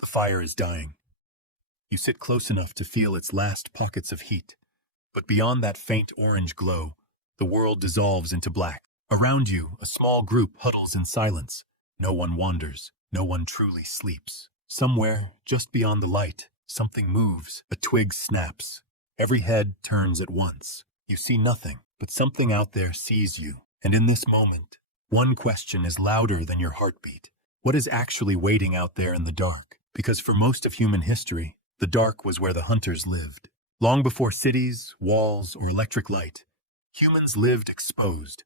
The fire is dying. You sit close enough to feel its last pockets of heat. But beyond that faint orange glow, the world dissolves into black. Around you, a small group huddles in silence. No one wanders. No one truly sleeps. Somewhere, just beyond the light, something moves. A twig snaps. Every head turns at once. You see nothing, but something out there sees you. And in this moment, one question is louder than your heartbeat. What is actually waiting out there in the dark? Because for most of human history, the dark was where the hunters lived. Long before cities, walls, or electric light, humans lived exposed.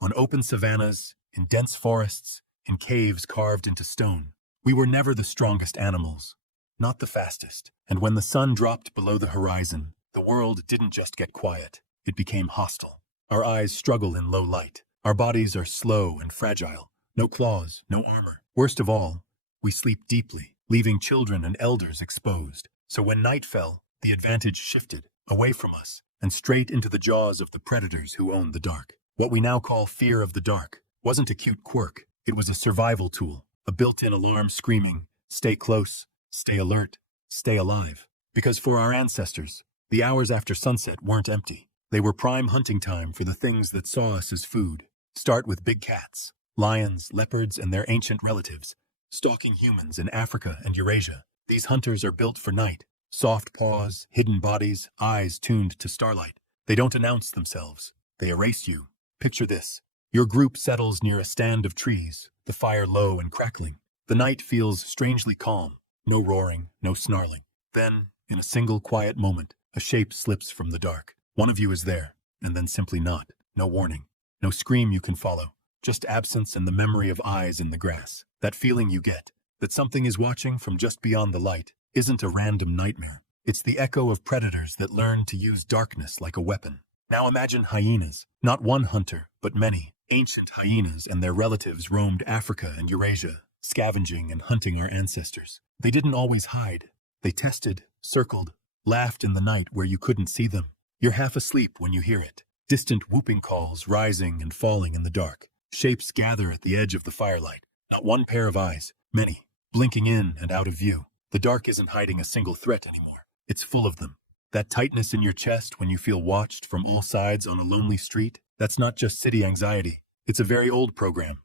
On open savannas, in dense forests, in caves carved into stone. We were never the strongest animals, not the fastest. And when the sun dropped below the horizon, the world didn't just get quiet. It became hostile. Our eyes struggle in low light. Our bodies are slow and fragile. No claws, no armor. Worst of all, we sleep deeply, leaving children and elders exposed. So when night fell, the advantage shifted, away from us, and straight into the jaws of the predators who owned the dark. What we now call fear of the dark wasn't a cute quirk. It was a survival tool, a built-in alarm screaming, stay close, stay alert, stay alive. Because for our ancestors, the hours after sunset weren't empty. They were prime hunting time for the things that saw us as food. Start with big cats, lions, leopards, and their ancient relatives, stalking humans in Africa and Eurasia. These hunters are built for night. Soft paws, hidden bodies, eyes tuned to starlight. They don't announce themselves. They erase you. Picture this. Your group settles near a stand of trees, the fire low and crackling. The night feels strangely calm. No roaring, no snarling. Then, in a single quiet moment, a shape slips from the dark. One of you is there, and then simply not. No warning. No scream you can follow. Just absence and the memory of eyes in the grass. That feeling you get, that something is watching from just beyond the light, isn't a random nightmare. It's the echo of predators that learn to use darkness like a weapon. Now imagine hyenas. Not one hunter, but many. Ancient hyenas and their relatives roamed Africa and Eurasia, scavenging and hunting our ancestors. They didn't always hide. They tested, circled, laughed in the night where you couldn't see them. You're half asleep when you hear it. Distant whooping calls rising and falling in the dark. Shapes gather at the edge of the firelight. Not one pair of eyes, many, blinking in and out of view. The dark isn't hiding a single threat anymore. It's full of them. That tightness in your chest when you feel watched from all sides on a lonely street, that's not just city anxiety. It's a very old program,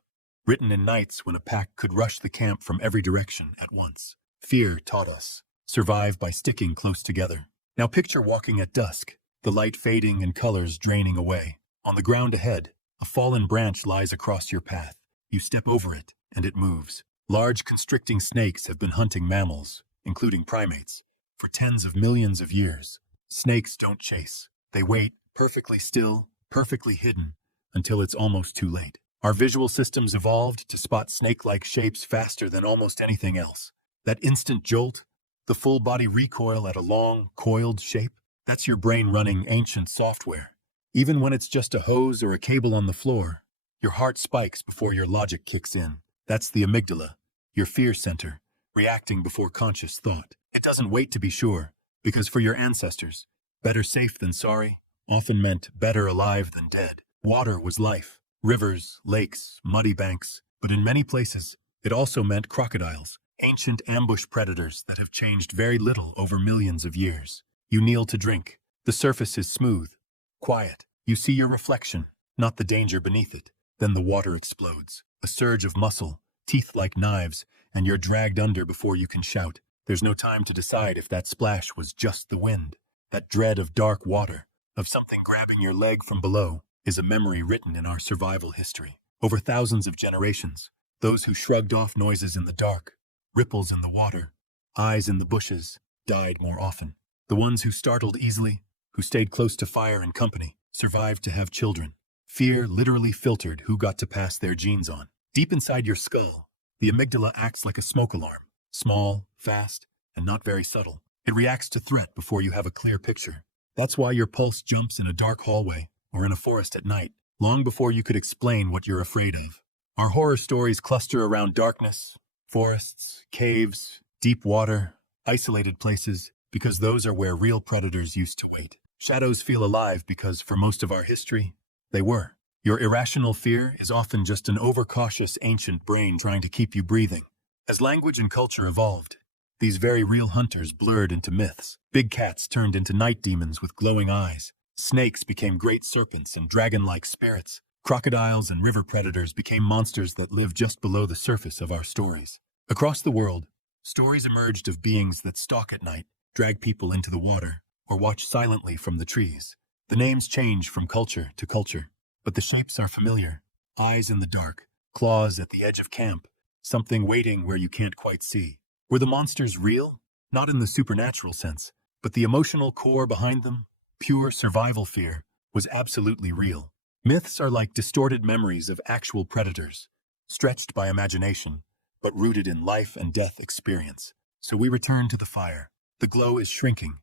written in nights when a pack could rush the camp from every direction at once. Fear taught us. Survive by sticking close together. Now picture walking at dusk, the light fading and colors draining away. On the ground ahead, a fallen branch lies across your path. You step over it, and it moves. Large constricting snakes have been hunting mammals, including primates, for tens of millions of years. Snakes don't chase. They wait, perfectly still, perfectly hidden, until it's almost too late. Our visual systems evolved to spot snake-like shapes faster than almost anything else. That instant jolt, the full-body recoil at a long, coiled shape, that's your brain running ancient software. Even when it's just a hose or a cable on the floor, your heart spikes before your logic kicks in. That's the amygdala, your fear center, reacting before conscious thought. It doesn't wait to be sure, because for your ancestors, better safe than sorry often meant better alive than dead. Water was life, rivers, lakes, muddy banks, but in many places, it also meant crocodiles, ancient ambush predators that have changed very little over millions of years. You kneel to drink. The surface is smooth, quiet. You see your reflection, not the danger beneath it. Then the water explodes. A surge of muscle, teeth like knives, and you're dragged under before you can shout. There's no time to decide if that splash was just the wind. That dread of dark water, of something grabbing your leg from below, is a memory written in our survival history. Over thousands of generations, those who shrugged off noises in the dark, ripples in the water, eyes in the bushes, died more often. The ones who startled easily, who stayed close to fire and company, survived to have children. Fear literally filtered who got to pass their genes on. Deep inside your skull, the amygdala acts like a smoke alarm. Small, fast, and not very subtle. It reacts to threat before you have a clear picture. That's why your pulse jumps in a dark hallway or in a forest at night, long before you could explain what you're afraid of. Our horror stories cluster around darkness, forests, caves, deep water, isolated places, because those are where real predators used to wait. Shadows feel alive because, for most of our history, they were. Your irrational fear is often just an overcautious ancient brain trying to keep you breathing. As language and culture evolved, These very real hunters blurred into myths. Big cats turned into night demons with glowing eyes. Snakes became great serpents and dragon-like spirits. Crocodiles and river predators became monsters that live just below the surface of our stories. Across the world, stories emerged of beings that stalk at night, drag people into the water, or watch silently from the trees. The names change from culture to culture, but the shapes are familiar. Eyes in the dark, claws at the edge of camp, something waiting where you can't quite see. Were the monsters real? Not in the supernatural sense, but the emotional core behind them, pure survival fear, was absolutely real. Myths are like distorted memories of actual predators, stretched by imagination, but rooted in life and death experience. So we return to the fire. The glow is shrinking.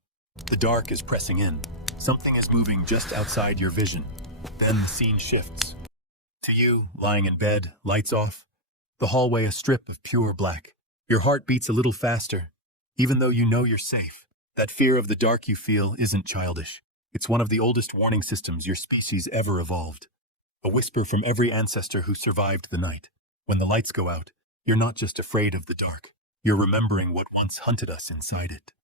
The dark is pressing in. Something is moving just outside your vision. Then the scene shifts. To you, lying in bed, lights off, the hallway a strip of pure black. Your heart beats a little faster, even though you know you're safe. That fear of the dark you feel isn't childish. It's one of the oldest warning systems your species ever evolved. A whisper from every ancestor who survived the night. When the lights go out, you're not just afraid of the dark. You're remembering what once hunted us inside it.